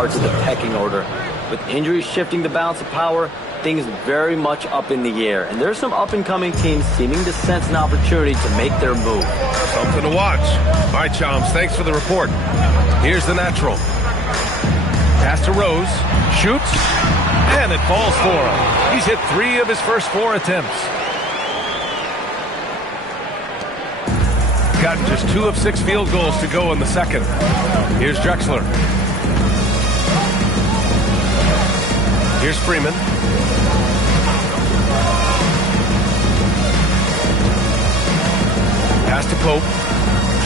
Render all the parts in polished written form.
parts of the pecking order. With injuries shifting the balance of power, things very much up in the air. And there's some up-and-coming teams seeming to sense an opportunity to make their move. Something to watch. All right, Chums, thanks for the report. Here's the natural. Pass to Rose. Shoots. And it falls for him. He's hit 3 of his first 4 attempts. Gotten just 2 of 6 field goals to go in the second. Here's Drexler. Here's Freeman. Pass to Pope.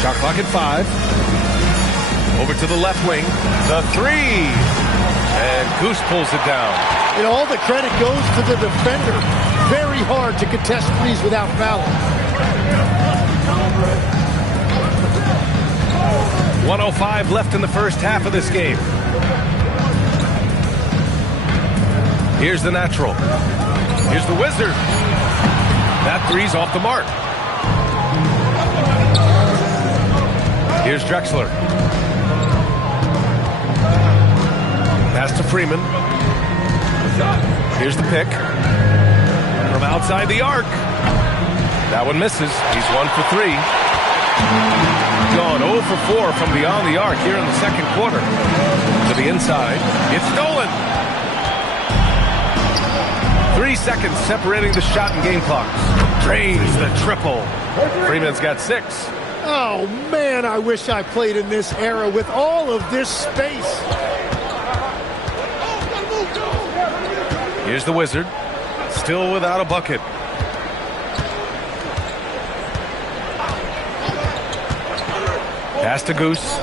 Shot clock at 5. Over to the left wing. The 3. And Goose pulls it down. And all the credit goes to the defender. Very hard to contest threes without fouling. 1:05 left in the first half of this game. Here's the natural. Here's the Wizard. That 3's off the mark. Here's Drexler. Pass to Freeman. Here's the pick. From outside the arc. That one misses. He's 1 for 3. Gone 0 for 4 from beyond the arc here in the second quarter. To the inside. It's stolen. 3 seconds separating the shot and game clocks. Drains the triple. Freeman's got 6. Oh, man, I wish I played in this era with all of this space. Here's the Wizard. Still without a bucket. Pass to Goose.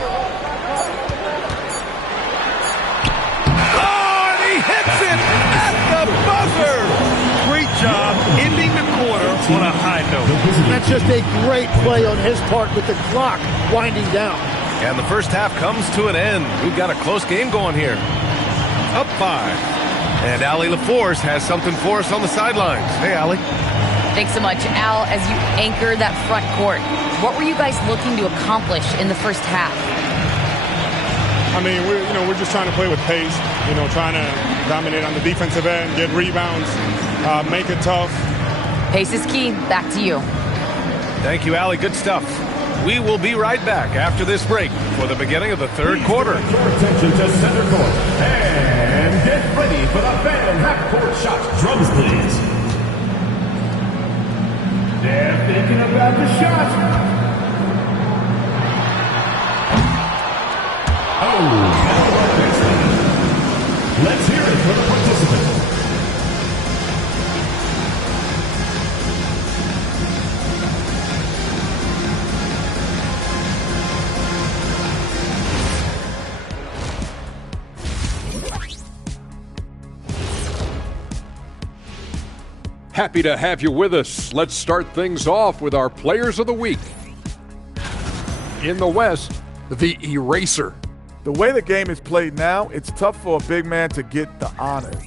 Oh, and he hits it at the buzzer. Great job ending the quarter on a high note. That's just a great play on his part with the clock winding down. And the first half comes to an end. We've got a close game going here. Up 5. And Allie LaForce has something for us on the sidelines. Hey, Allie. Thanks so much, Al. As you anchor that front court, what were you guys looking to accomplish in the first half? I mean, we're just trying to play with pace. Trying to dominate on the defensive end, get rebounds, make it tough. Pace is key. Back to you. Thank you, Allie. Good stuff. We will be right back after this break for the beginning of the third quarter. Attention to center court. And get ready for the fan half-court shot. Drums, please. They're thinking about the shot. Oh, let's hear it for the participant. Happy to have you with us. Let's start things off with our Players of the Week. In the West, the Eraser. The way the game is played now, it's tough for a big man to get the honors.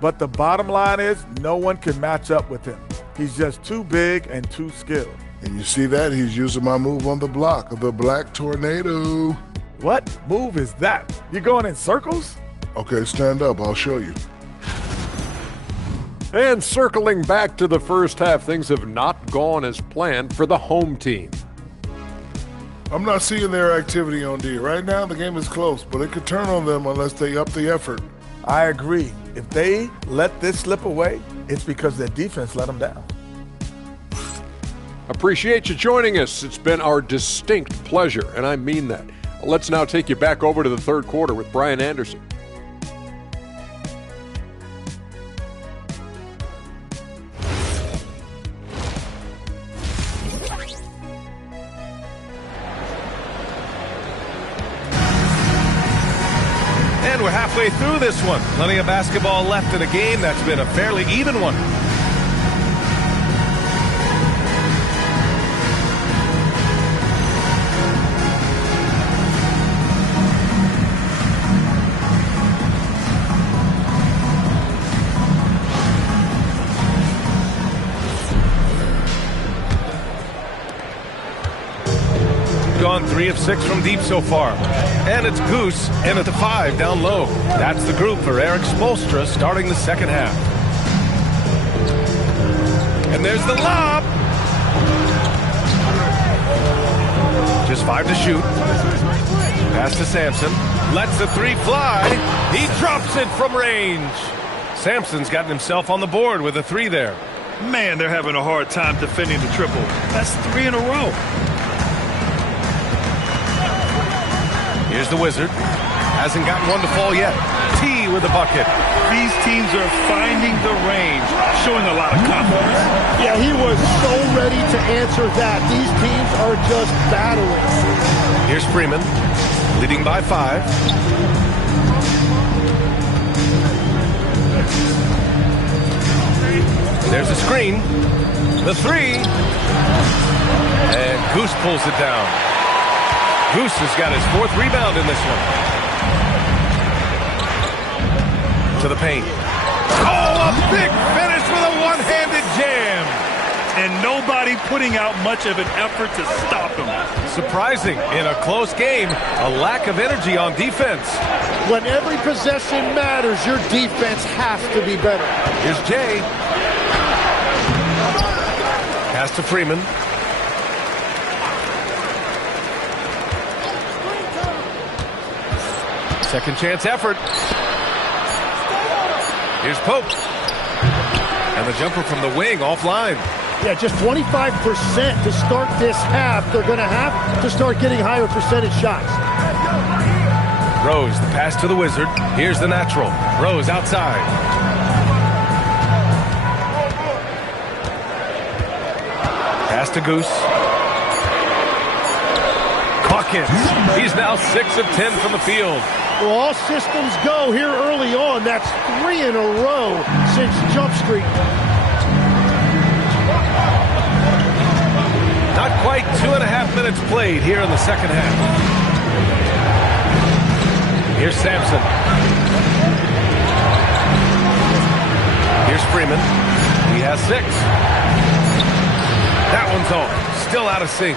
But the bottom line is no one can match up with him. He's just too big and too skilled. And you see that? He's using my move on the block of the Black Tornado. What move is that? You going in circles? Okay, stand up. I'll show you. And circling back to the first half, things have not gone as planned for the home team. I'm not seeing their activity on D. Right now, the game is close, but it could turn on them unless they up the effort. I agree. If they let this slip away, it's because their defense let them down. Appreciate you joining us. It's been our distinct pleasure, and I mean that. Let's now take you back over to the third quarter with Brian Anderson. And we're halfway through this one. Plenty of basketball left in a game that's been a fairly even one. gone 3 of 6 from deep so far. And it's Goose in at the 5 down low. That's the group for Eric Spoelstra starting the second half. And there's the lob. Just 5 to shoot. Pass to Sampson. Lets the 3 fly. He drops it from range. Sampson's gotten himself on the board with a 3 there. Man, they're having a hard time defending the triple. That's 3 in a row. Here's the Wizard. Hasn't gotten one to fall yet. T with a bucket. These teams are finding the range, showing a lot of confidence. Yeah, he was so ready to answer that. These teams are just battling. Here's Freeman, leading by 5. There's a screen. The 3. And Goose pulls it down. Goose has got his 4th rebound in this one. To the paint. Oh, a big finish with a one-handed jam. And nobody putting out much of an effort to stop him. Surprising in a close game, a lack of energy on defense. When every possession matters, your defense has to be better. Here's Jay. Pass to Freeman. Second chance effort. Here's Pope. And the jumper from the wing offline. Yeah, just 25% to start this half. They're going to have to start getting higher percentage shots. Rose, the pass to the Wizard. Here's the natural. Rose outside. Pass to Goose. Hawkins. He's now 6 of 10 from the field. Well, all systems go here early on. That's 3 in a row since Jump Street. Not quite 2.5 minutes played here in the second half. Here's Sampson. Here's Freeman. He has 6. That one's off. Still out of sync.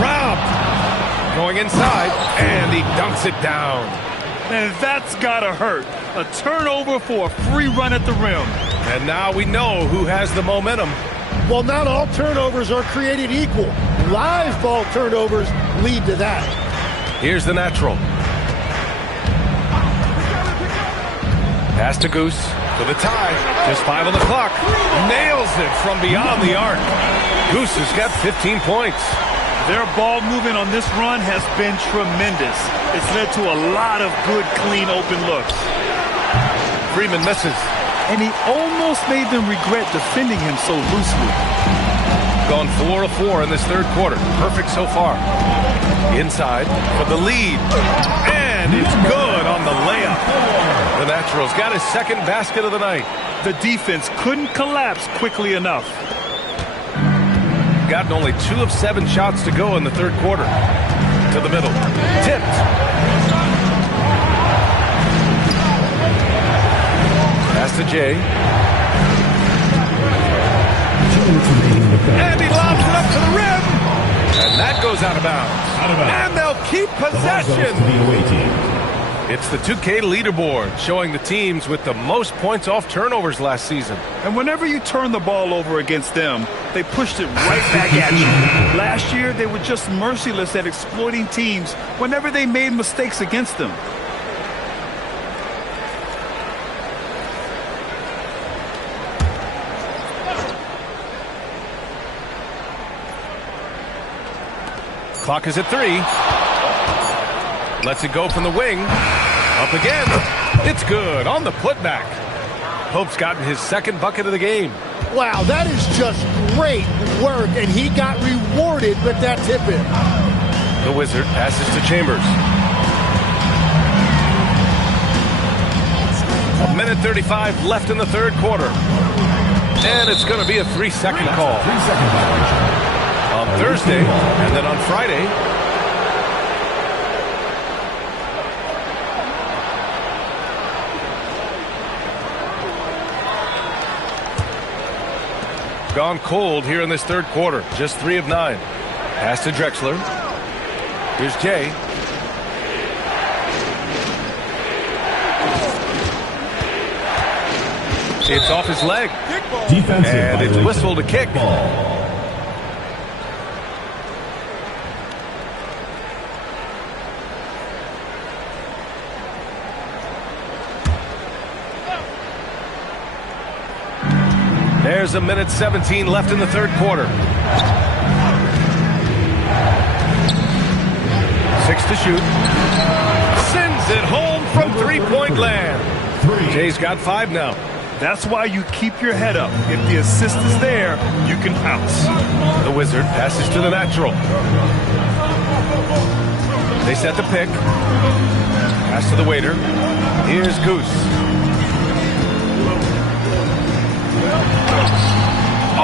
Robbed. Going inside, and he dunks it down. And that's gotta hurt. A turnover for a free run at the rim. And now we know who has the momentum. Well, not all turnovers are created equal. Live ball turnovers lead to that. Here's the natural. Pass to Goose for the tie. Just 5 on the clock. Nails it from beyond the arc. Goose has got 15 points. Their ball movement on this run has been tremendous. It's led to a lot of good, clean, open looks. Freeman misses. And he almost made them regret defending him so loosely. Gone 4 of 4 in this third quarter. Perfect so far. Inside for the lead. And it's good on the layup. The Natural's got his second basket of the night. The defense couldn't collapse quickly enough. Gotten only 2 of 7 shots to go in the third quarter. To the middle. Tipped. Pass to Jay. And he lobs it up to the rim. And that goes out of bounds. And they'll keep possession. It's the 2K leaderboard showing the teams with the most points off turnovers last season. And whenever you turn the ball over against them, they pushed it right back at you. Last year, they were just merciless at exploiting teams whenever they made mistakes against them. Clock is at 3. Lets it go from the wing. Up again. It's good on the putback. Pope's gotten his second bucket of the game. Wow, that is just great work, and he got rewarded with that tip-in. The Wizard passes to Chambers. 1:35 left in the third quarter. And it's going to be a 3-second call. 3-second violation. On Thursday, and then on Friday. Gone cold here in this third quarter. Just 3 of 9. Pass to Drexler. Here's Jay. It's off his leg. Defensive and it's whistled a kick. There's a minute 17 left in the third quarter. 6 to shoot. Sends it home from three-point land. Jay's got 5 now. That's why you keep your head up. If the assist is there, you can pounce. The Wizard passes to the natural. They set the pick. Pass to the waiter. Here's Goose.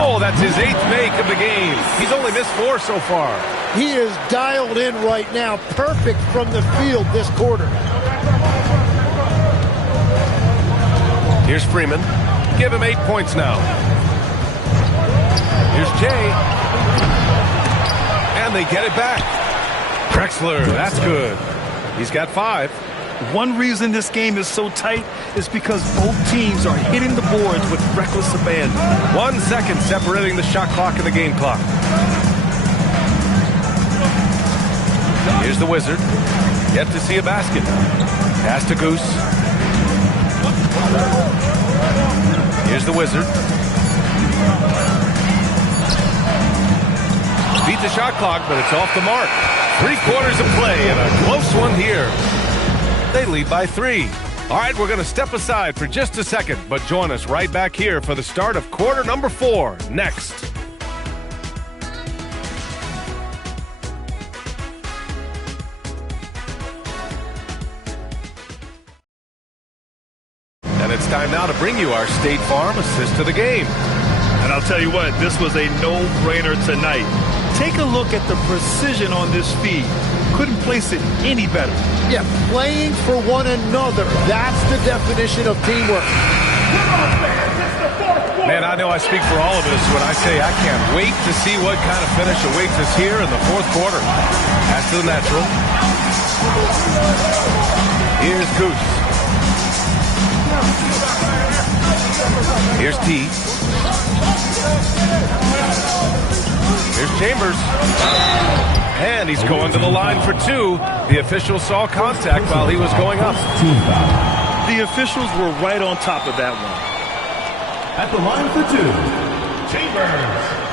Oh, that's his 8th make of the game. He's only missed 4 so far. He is dialed in right now. Perfect from the field this quarter. Here's Freeman. Give him 8 points now. Here's Jay. And they get it back. Drexler, that's good. He's got 5. One reason this game is so tight is because both teams are hitting the boards with reckless abandon. 1 second separating the shot clock and the game clock. Here's the Wizard. Yet to see a basket. Pass to Goose. Here's the Wizard. Beat the shot clock, but it's off the mark. 3 quarters of play and a close one here. They lead by 3. All right, we're going to step aside for just a second, but join us right back here for the start of quarter number 4 next. And it's time now to bring you our State Farm assist to the game. And I'll tell you what, this was a no-brainer tonight. Take a look at the precision on this feed. Couldn't place it any better. Yeah, playing for one another. That's the definition of teamwork. Man, I know I speak for all of us when I say I can't wait to see what kind of finish awaits us here in the fourth quarter. Pass to the natural. Here's Goose. Here's T. Here's Chambers. And he's going to the line for 2. The official saw contact while he was going up. The officials were right on top of that one. At the line for 2, Chambers.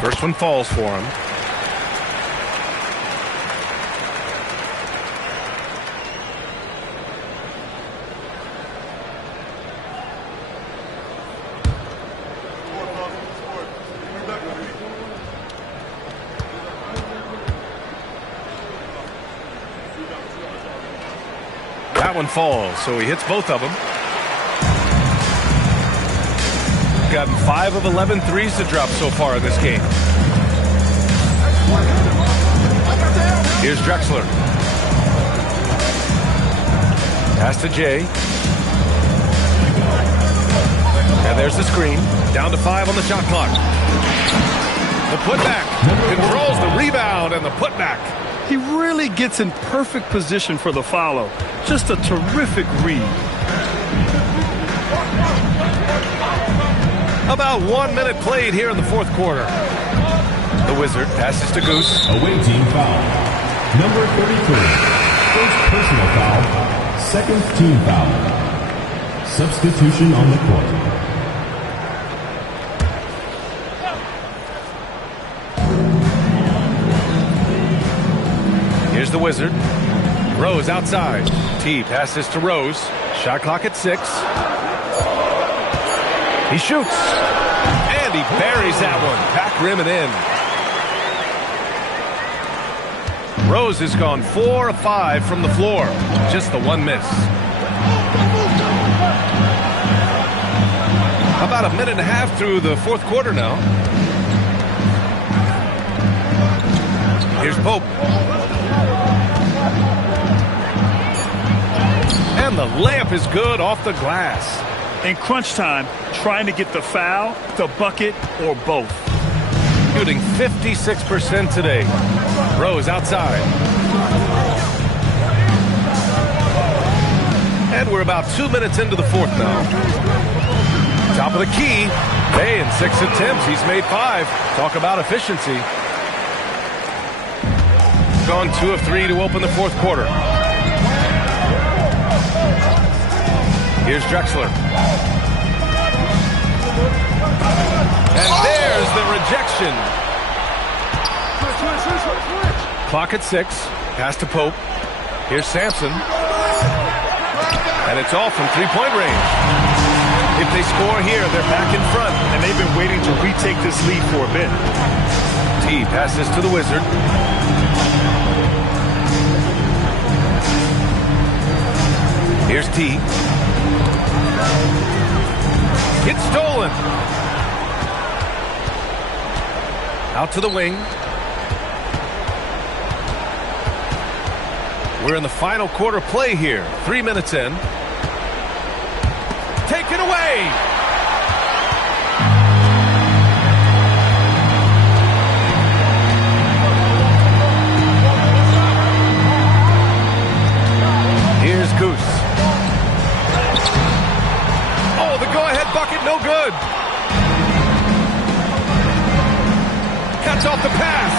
First one falls for him. That one falls, so he hits both of them. Gotten 5 of 11 threes to drop so far in this game. Here's Drexler. Pass to Jay. And there's the screen. Down to 5 on the shot clock. The putback. Controls the rebound and the putback. He really gets in perfect position for the follow. Just a terrific read. About 1 minute played here in the fourth quarter. The Wizard passes to Goose. Away team foul. Number 33. First personal foul. Second team foul. Substitution on the court. Here's the Wizard. Rose outside. T passes to Rose. Shot clock at 6. He shoots. And he buries that one. Back rim and in. Rose has gone 4 of 5 from the floor. Just the one miss. about a minute and a half through the fourth quarter now. Here's Pope. And the layup is good off the glass. In crunch time, trying to get the foul, the bucket, or both. Shooting 56% today. Rose outside. And we're about 2 minutes into the fourth now. Top of the key. Hey, in 6 attempts, he's made 5. Talk about efficiency. Gone 2 of 3 to open the fourth quarter. Here's Drexler. And there's the rejection. Clock at 6. Pass to Pope. Here's Sampson. And it's all from three-point range. If they score here, they're back in front. And they've been waiting to retake this lead for a bit. T passes to the Wizard. Here's T. It's stolen. Out to the wing. We're in the final quarter play here. 3 minutes in. Taken away. Here's Goose. Oh, the go-ahead bucket, no good. Cuts off the pass.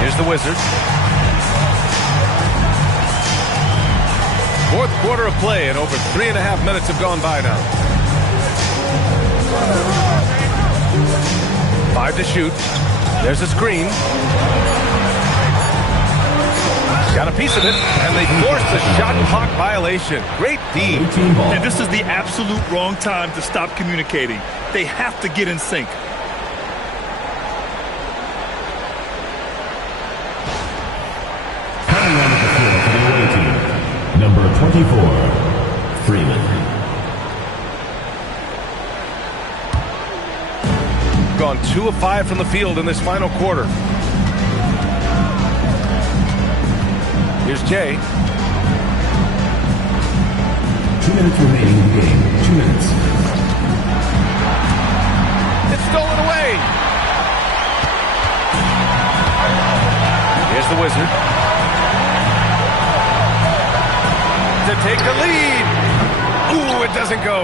Here's the Wizard. Fourth quarter of play, and over 3.5 minutes have gone by now. 5 to shoot. There's a screen. Got a piece of it, and they forced the shot clock violation. Great D. And this is the absolute wrong time to stop communicating. They have to get in sync. Coming on the floor for the away team, number 24, Freeman. Gone 2 of 5 from the field in this final quarter. Here's Jay. 2 minutes remaining in the game. 2 minutes. It's stolen away. Here's the Wizard. To take the lead. Ooh, it doesn't go.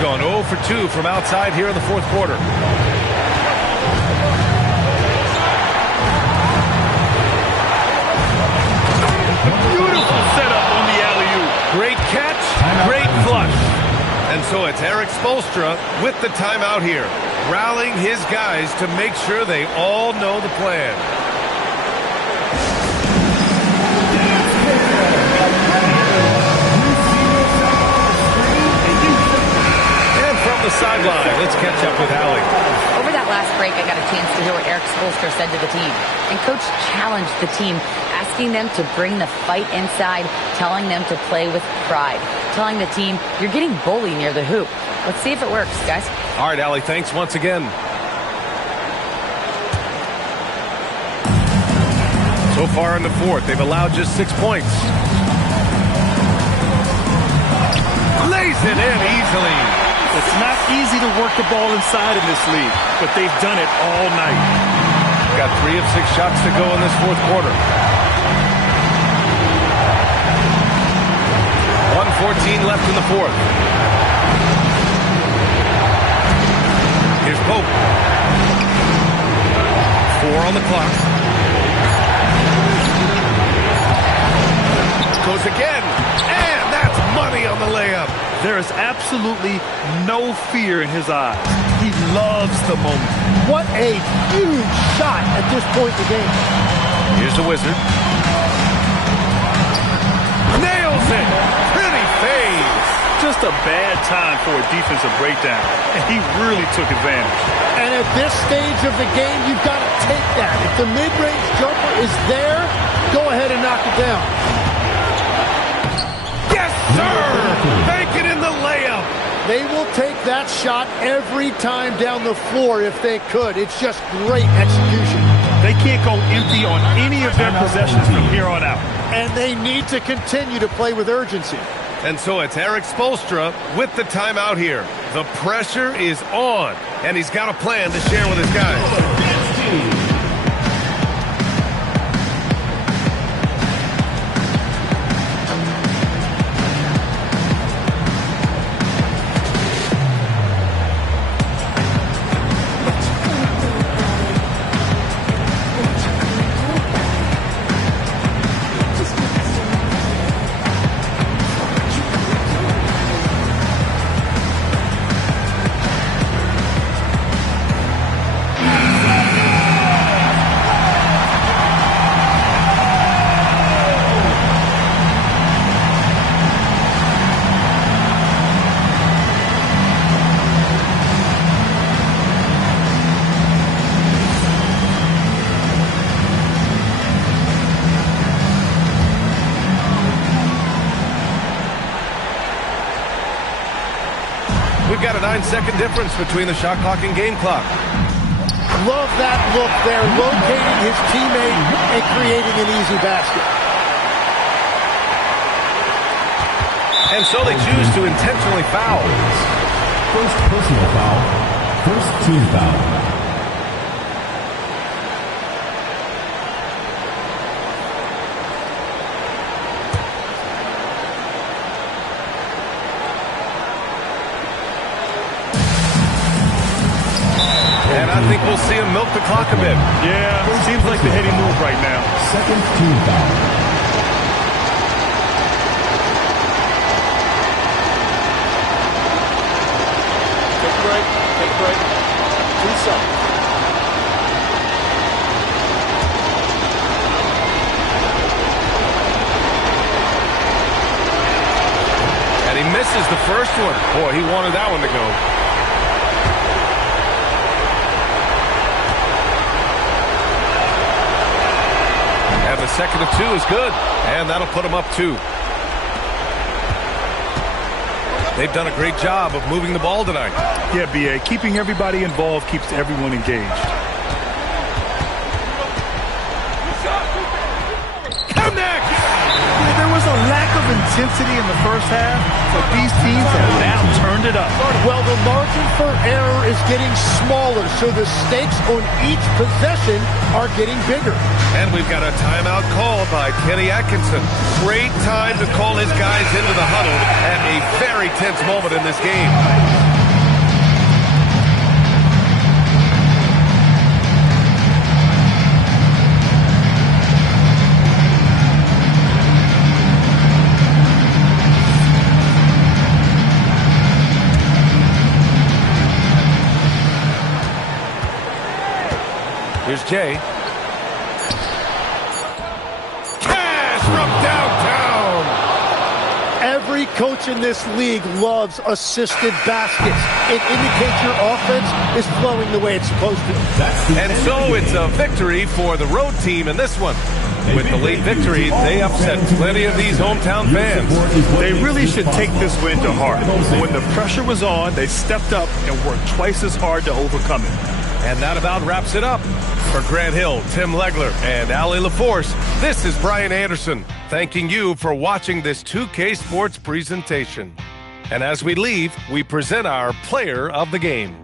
Gone 0 for 2 from outside here in the fourth quarter. Beautiful setup on the alley-oop. Great catch, great flush. And so it's Eric Spoelstra with the timeout here, rallying his guys to make sure they all know the plan. And from the sideline, let's catch up with Allie. Over that last break, I got a chance to hear what Eric Spoelstra said to the team. And Coach challenged the team, asking them to bring the fight inside, telling them to play with pride, telling the team, you're getting bullied near the hoop. Let's see if it works, guys. All right, Allie, thanks once again. So far in the fourth, they've allowed just 6 points. Lays it in easily. It's not easy to work the ball inside in this league, but they've done it all night. Got 3 of 6 shots to go in this fourth quarter. 1:14 left in the fourth. Here's Pope. 4 on the clock. Goes again. And that's money on the layup. There is absolutely no fear in his eyes. He loves the moment. What a huge shot at this point in the game. Here's the Wizard. Nails it. Pretty fade. Just a bad time for a defensive breakdown, and he really took advantage. And at this stage of the game, you've got to take that. If the mid-range jumper is there, go ahead and knock it down. sir! Bank it in the layup! They will take that shot every time down the floor if they could. It's just great execution. They can't go empty on any of their possessions from here on out. And they need to continue to play with urgency. And so it's Eric Spoelstra with the timeout here. The pressure is on, and he's got a plan to share with his guys. We've got a 9-second difference between the shot clock and game clock. Love that look there, locating his teammate and creating an easy basket. And so they choose to intentionally foul. First personal foul. First team foul. I think we'll see him milk the clock a bit. Yeah, seems like the heady move right now. Second team foul. Take a break. Take a break. 2 seconds. And he misses the first one. Boy, he wanted that one to go. And the second of 2 is good. And that'll put him up 2. They've done a great job of moving the ball tonight. Yeah, B.A. Keeping everybody involved keeps everyone engaged. Connect! Yeah, there was a lack of intensity in the first half, but these teams have now turned it up. Well, the margin for error is getting smaller, so the stakes on each possession are getting bigger. And we've got a timeout called by Kenny Atkinson. Great time to call his guys into the huddle at a very tense moment in this game. Here's Jay. Cash from downtown. Every coach in this league loves assisted baskets. It indicates your offense is flowing the way it's supposed to. And so it's a victory for the road team in this one. With the late victory, they upset plenty of these hometown fans. They really should take this win to heart. When the pressure was on, they stepped up and worked twice as hard to overcome it. And that about wraps it up. For Grant Hill, Tim Legler, and Ali LaForce, this is Brian Anderson, thanking you for watching this 2K Sports presentation. And as we leave, we present our player of the game.